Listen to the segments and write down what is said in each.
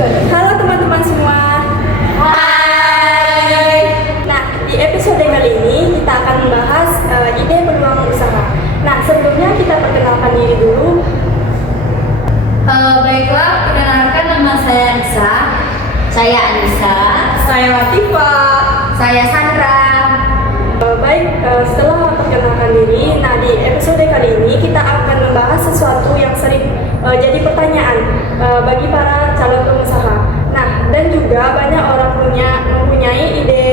Halo teman-teman semua. Hai. Nah, di episode kali ini kita akan membahas ide peluang usaha. Nah, sebelumnya kita perkenalkan diri dulu. Baiklah, perkenalkan nama saya Anissa. Saya Anissa. Saya Latifah. Saya Sandra. Setelah perkenalkan diri, nah di episode kali ini kita akan membahas sesuatu yang sering jadi pertanyaan bagi para calon pengusaha. Nah, dan juga banyak orang mempunyai ide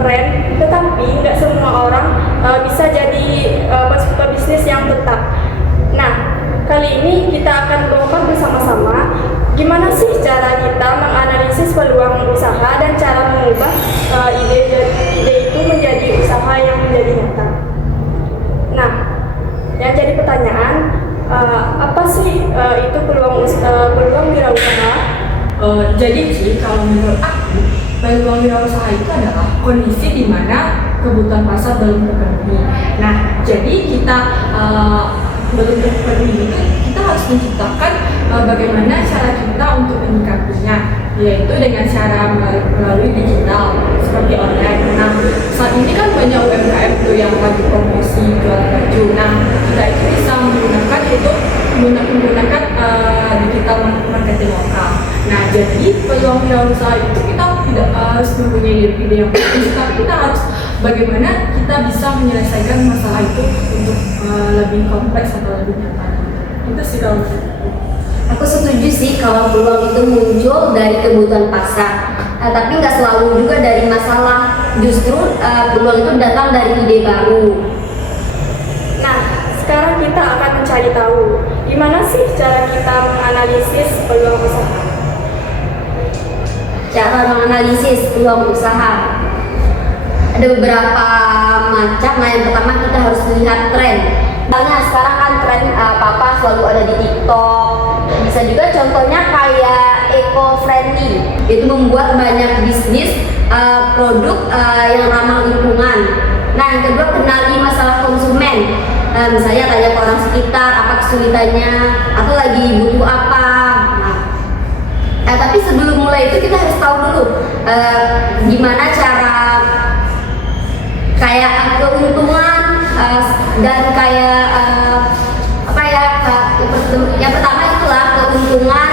keren, tetapi nggak semua orang bisa jadi pebisnis yang tetap. Nah, kali ini kita akan bongkar bersama-sama gimana sih cara kita menganalisis peluang usaha dan cara mengubah ide itu menjadi usaha yang menjadi nyata. Nah, yang jadi pertanyaan, apa sih itu peluang wirausaha? Jadi Ci, kalau menurut aku, peluang wirausaha itu adalah kondisi di mana kebutuhan pasar belum terpenuhi. Nah, jadi kita belum terpenuhi itu kita harus menciptakan bagaimana cara kita untuk menyikapinya, yaitu dengan cara melalui digital seperti online. Nah, saat ini kan banyak UMKM tuh yang lagi promosi jualan baju. Nah, kita itu bisa menggunakan digital marketing lokal. Nah, jadi peluang wirausaha itu kita tidak harus mempunyai ide yang bagus, tapi kita harus bagaimana kita bisa menyelesaikan masalah itu untuk lebih kompleks atau lebih nyata. Itu sih kalau menurut aku. Aku setuju sih kalau peluang itu muncul dari kebutuhan pasar. Tapi nggak selalu juga dari masalah. Justru peluang itu datang dari ide baru. Nah, sekarang kita akan mencari tahu gimana sih cara kita menganalisis peluang usaha. Cara menganalisis peluang usaha ada beberapa macam. Nah, yang pertama kita harus melihat tren. Misalnya sekarang kan tren apa-apa selalu ada di TikTok. Bisa juga contohnya kayak eco-friendly, itu membuat banyak bisnis produk yang ramah lingkungan. Nah, yang kedua kenali masalah konsumen. Misalnya tanya ke orang sekitar apa kesulitannya atau lagi butuh apa. Tapi sebelum mulai itu kita harus tahu dulu gimana cara kayak keuntungan dan kayak yang pertama itulah keuntungan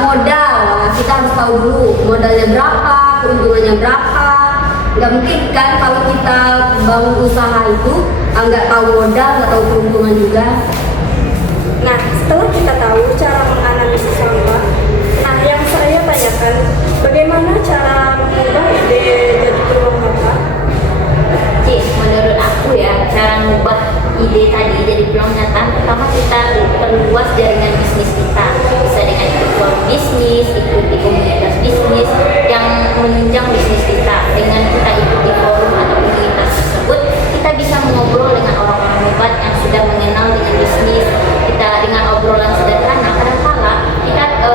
modal. Kita harus tahu dulu modalnya berapa, keuntungannya berapa. Nggak mungkin kan kalau kita bangun usaha itu nggak tahu modal, nggak tahu keuntungan juga. Nah, setelah kita tahu cara menganalisis sampah, nah yang saya tanyakan, bagaimana cara mengubah ide jadi peluang nyata? Menurut aku ya, cara mengubah ide tadi jadi peluang nyata, pertama kita perluas jaringan bisnis kita. Bisa dengan ikut forum bisnis, ikuti komunitas bisnis yang menunjang bisnis kita. Dengan kita ikuti forum atau komunitas tersebut, kita bisa mengobrol dengan orang-orang hebat yang sudah mengenal dengan bisnis. Kita dengan obrolan sederhana, kadang-kala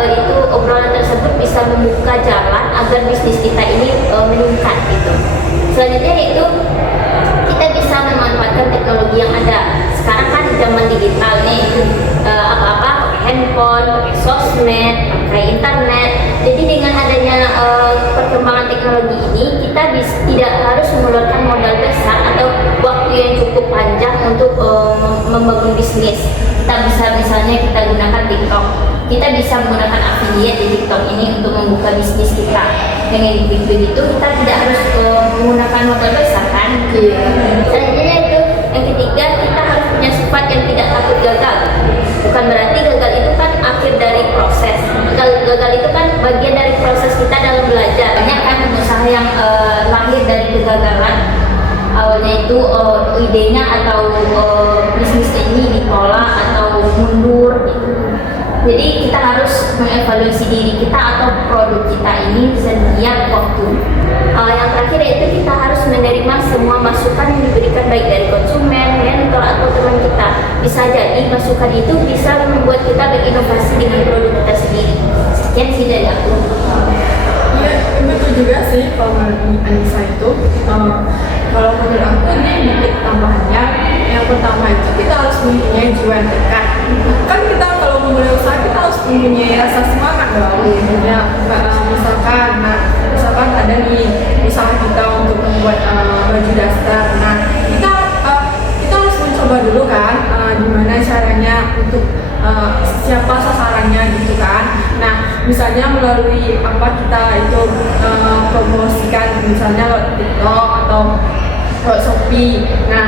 itu obrolan tersebut bisa membuka jalan agar bisnis kita ini meningkat gitu. Selanjutnya itu kita bisa memanfaatkan teknologi yang ada. Sekarang kan zaman digital nih, apa-apa pakai handphone, pakai sosmed, pakai internet. Jadi dengan adanya perkembangan teknologi ini, kita tidak harus mengeluarkan modal besar atau waktu yang cukup panjang untuk membangun bisnis. Kita bisa misalnya kita gunakan TikTok. Kita bisa menggunakan affiliate di TikTok ini untuk membuka bisnis kita. Dengan begitu kita tidak harus menggunakan modal besar kan? Selanjutnya itu yang ketiga, kita harus punya sifat yang tidak takut gagal. Bukan berarti gagal itu kan akhir dari proses. Gagal itu kan bagian dari proses kita dalam belajar. Banyak kan pengusaha yang lahir dari kegagalan. Awalnya itu idenya atau bisnisnya ini ditolak atau mundur gitu. Jadi kita harus mengevaluasi diri kita atau produk kita ini setiap waktu. Yang terakhir yaitu kita harus menerima semua masukan yang diberikan baik dari konsumen, mentor atau teman kita. Bisa jadi masukan itu bisa membuat kita berinovasi dengan produk kita sendiri. Sekian sih dari aku. Iya, betul juga sih kalau menurut Anissa itu. Kalau menurut aku ini dikit tambahannya. Yang pertama itu kita harus mempunyai jiwa yang tekat. Kan kita kalau memulai usaha kita harus mempunyai rasa semangat dong. Ya, misalkan ada nih usaha kita untuk membuat baju daster. Nah, kita harus mencoba dulu kan, gimana caranya untuk siapa sasarannya gitu kan. Nah, misalnya melalui apa kita itu promosikan misalnya lewat TikTok atau lewat Shopee. Nah,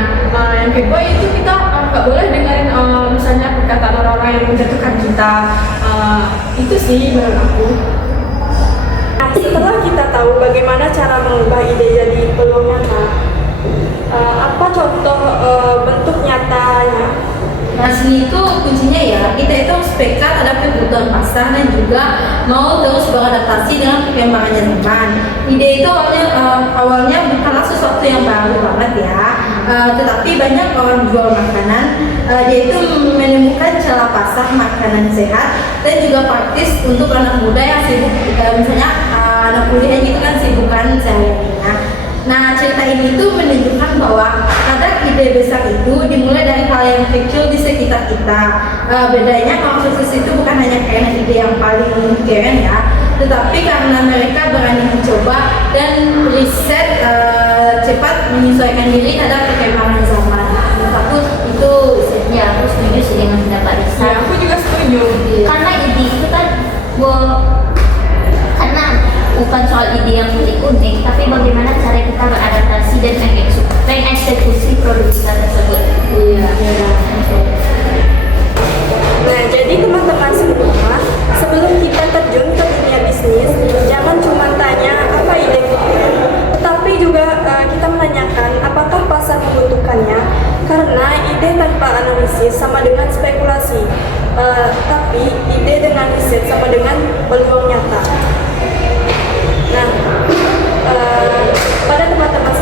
yang kedua itu kita nggak boleh dengerin misalnya perkataan orang-orang yang menjatuhkan kita. Itu sih menurut aku. Nah, setelah kita tahu bagaimana cara mengubah ide jadi peluang nyata, apa contoh bentuk nyatanya? Nah, sini itu kuncinya ya, kita itu harus peka terhadap kebutuhan pasar dan juga mau terus beradaptasi dengan perkembangannya zaman. Ide itu awalnya bukanlah sesuatu yang baru banget ya, tetapi banyak orang jual makanan, dia itu menemukan celah pasar makanan sehat dan juga praktis untuk anak muda yang sibuk, misalnya anak kuliah gitu kan sibukan sehari-harinya. Nah, cerita ini tuh menunjukkan bahwa kadang ide besar itu dimulai dari hal yang kecil di sekitar kita. Bedanya kalau sukses itu bukan hanya karena ide yang paling keren ya, tetapi karena mereka berani mencoba dan riset cepat menyesuaikan diri terhadap perkembangan zaman. Menurut aku itu Ya, aku setuju sih dengan pendapat Risa. Ya, aku juga setuju. Karena ide itu kan karena bukan soal ide yang unik-unik, tapi bagaimana cara kita beradaptasi dan mengeksekusi produk kita tersebut. iya. Nah, jadi teman-teman semua, sebelum kita terjun ke dunia bisnis, jangan cuma tanya apa ide kita, tetapi juga kita menanyakan apakah pasar membutuhkannya, karena ide tanpa analisis sama dengan spekulasi, tapi ide dengan riset sama dengan peluang nyata. Nah, pada teman-teman